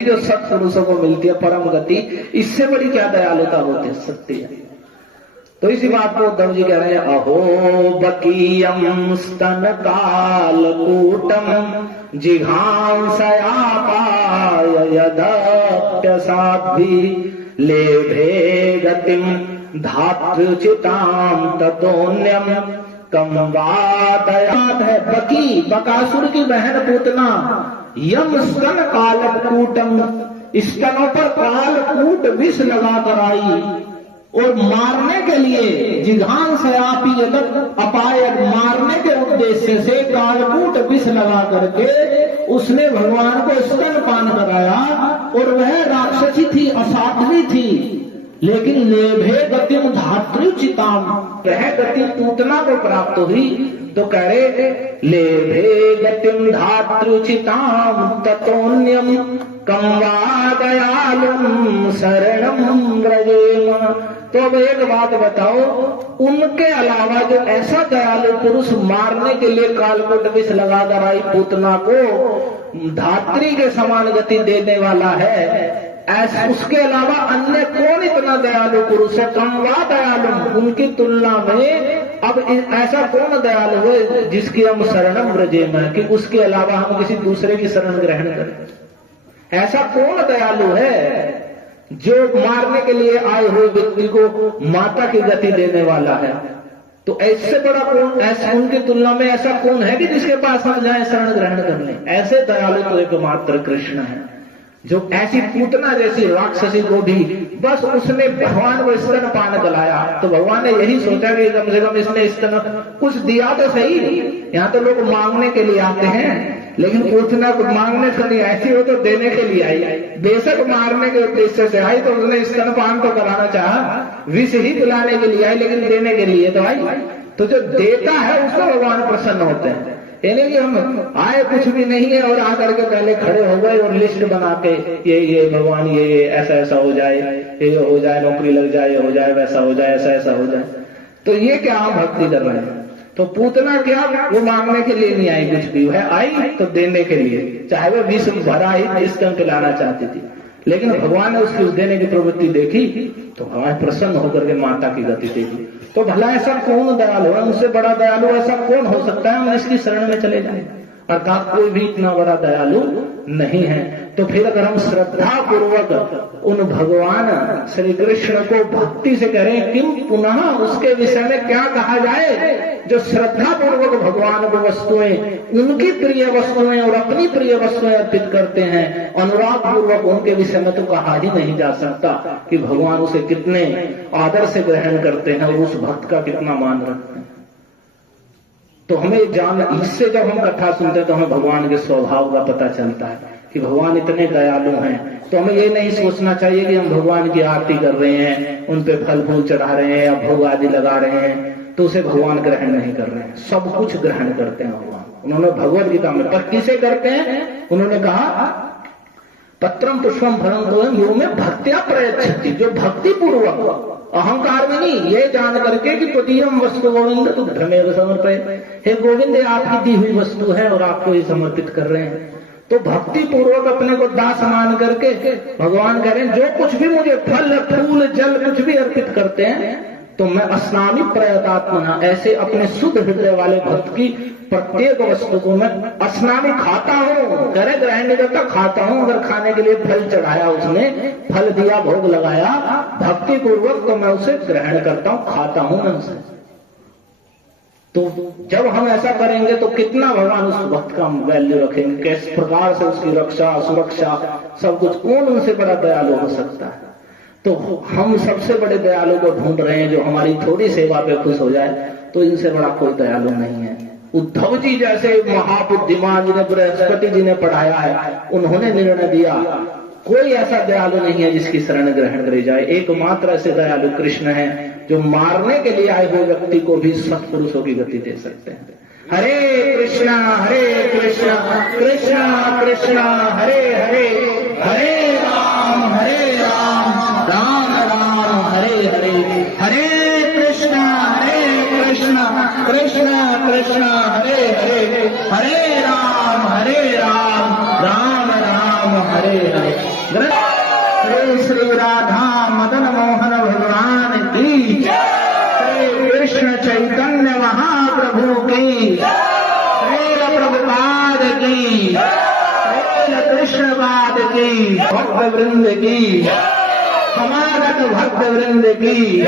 जो सत्पुरुषों को मिलती है परम गति, इससे बड़ी क्या दयालुता होती सकती है। तो इसी बात को उद्धव जी कह रहे हैं, अहो बकीयम स्तन कालकूटम जिघांसयापाय यदप्यसाध्वी लेभे गतिम धातृचिताम ततोन्यम कम वादयात है। बकी बकासुर की बहन पूतना, यम स्तन कालकूटम, स्तनों पर कालकूट विष लगाकर आई और मारने के लिए जिघांसयापी अपाय, मारने के उद्देश्य से कालकूट विष लगा करके उसने भगवान को स्तनपान कराया। और वह राक्षसी थी, असाध्वी थी, लेकिन लेभे गतिम धातृचिताम, वह गति पूतना को प्राप्त हुई। तो कह रहे लेभे गतिम धातृचिताम ततोन्यम कम वा दयालुम शरणम व्रजेम। तो अब एक बात बताओ, उनके अलावा जो ऐसा दयालु पुरुष मारने के लिए कालकूट विष लगाकर आई पूतना को धात्री के समान गति देने वाला है, ऐसा उसके अलावा अन्य कौन इतना दयालु पुरुष है? कम वा दयालु, उनकी तुलना में अब ऐसा कौन दयालु है जिसकी हम शरणम व्रजेम, कि उसके अलावा हम किसी दूसरे की शरण ग्रहण करें? ऐसा कौन दयालु है जो मारने के लिए आए हुए व्यक्ति को माता की गति देने वाला है? तो ऐसे बड़ा कौन, ऐसा उनकी तुलना में ऐसा कौन है कि जिसके पास हम जाए शरण ग्रहण करने? ऐसे दयालु तो एकमात्र कृष्ण है, जो ऐसी पूतना जैसी राक्षसी को भी बस उसने भगवान को स्तनपान कराया। तो भगवान ने यही सोचा कि कम से कम इसने स्तन कुछ दिया तो सही। यहाँ तो लोग मांगने के लिए आते हैं, लेकिन पूतना को मांगने से नहीं, ऐसी हो तो देने के लिए आई। बेशक मारने के उद्देश्य से आई, तो उसने स्तनपान तो कराना चाहा, विष ही पिलाने के लिए आई, लेकिन देने के लिए तो आई। तो जो देता है उसको भगवान प्रसन्न होते हैं। यानी कि हम आए कुछ भी नहीं है और आकर के पहले खड़े हो गए और लिस्ट बना के ये भगवान ये ऐसा ऐसा हो जाए, ये हो जाए, नौकरी लग जाए, ये हो जाए, वैसा हो जाए, ऐसा ऐसा हो जाए। तो ये क्या हम भक्ति कर रहे हैं? तो पूतना क्या, वो मांगने के लिए नहीं आई, कुछ भी है आई तो देने के लिए, चाहे वह विष भरा ही स्तन पिलाना चाहती थी, लेकिन भगवान ने उसकी उस देने की प्रवृत्ति देखी तो भगवान प्रसन्न होकर के माता की गति देखी। तो भला ऐसा कौन दयालु है, उनसे बड़ा दयालु ऐसा कौन हो सकता है हम इसकी शरण में चले जाएं? अर्थात कोई भी इतना बड़ा दयालु नहीं है। तो फिर अगर हम श्रद्धा पूर्वक उन भगवान श्री कृष्ण को भक्ति से करें, किम पुनः उसके विषय में क्या कहा जाए? जो श्रद्धा पूर्वक भगवान को वस्तुएं, उनकी प्रिय वस्तुएं और अपनी प्रिय वस्तुएं अर्पित करते हैं, अनुराग पूर्वक उनके विषय में तो कहा ही नहीं जा सकता कि भगवान उसे कितने आदर से ग्रहण करते हैं और उस भक्त का कितना मान रखते हैं। तो हमें जान, इससे जब हम कथा सुनते हैं तो हमें भगवान के स्वभाव का पता चलता है कि भगवान इतने दयालु हैं। तो हमें ये नहीं सोचना चाहिए कि हम भगवान की आरती कर रहे हैं, उन पे फल फूल चढ़ा रहे हैं या भोग आदि लगा रहे हैं तो उसे भगवान ग्रहण नहीं कर रहे हैं। सब कुछ ग्रहण करते हैं भगवान। उन्होंने भगवद गीता में, पर किसे करते हैं? उन्होंने कहा पत्रम पुष्पम फलम तो यो में भक्त्या प्रयच्छति, जो भक्ति पूर्वक, अहंकार में नहीं, ये जान करके कि त्वदीयम वस्तु गोविंद तु धर्मेव समर्पय, हे गोविंद आपकी दी हुई वस्तु है और आपको ही समर्पित कर रहे हैं। तो भक्ति पूर्वक अपने को दास मान करके भगवान कह रहे हैं जो कुछ भी मुझे फल फूल जल कुछ भी अर्पित करते हैं तो मैं अस्नामि प्रयतात्मना, ऐसे अपने शुद्ध हृदय वाले भक्त की प्रत्येक वस्तु को मैं अस्नामि खाता हूँ, करे ग्रहण नहीं करता, खाता हूँ। अगर खाने के लिए फल चढ़ाया, उसने फल दिया, भोग लगाया भक्ति पूर्वक, तो मैं उसे ग्रहण करता हूँ, खाता हूँ मैं उसे। तो जब हम ऐसा करेंगे तो कितना भगवान उस भक्त का वैल्यू रखेंगे, किस प्रकार से उसकी रक्षा सुरक्षा सब कुछ, कौन उनसे बड़ा दयालु हो सकता है? तो हम सबसे बड़े दयालु को ढूंढ रहे हैं जो हमारी थोड़ी सेवा पे खुश हो जाए, तो इनसे बड़ा कोई दयालु नहीं है। उद्धव जी जैसे महाबुद्धिमान जिन्हें बृहस्पति जी ने पढ़ाया है, उन्होंने निर्णय दिया कोई ऐसा दयालु नहीं है जिसकी शरण ग्रहण करी जाए। एकमात्र ऐसे दयालु कृष्ण है जो मारने के लिए आए हुए व्यक्ति को भी सत्पुरुषों की गति दे सकते हैं। हरे कृष्णा कृष्ण कृष्ण हरे हरे, हरे राम राम राम हरे हरे, हरे कृष्ण कृष्ण कृष्ण हरे हरे, हरे राम राम राम राम हरे हरे। श्री श्री राधा मदन मोहन भगवान की, श्री कृष्ण चैतन्य महाप्रभु की, श्रील प्रभुपाद की, श्रील कृष्णपाद की, भक्त वृंद की, समागत भक्त वृंद की,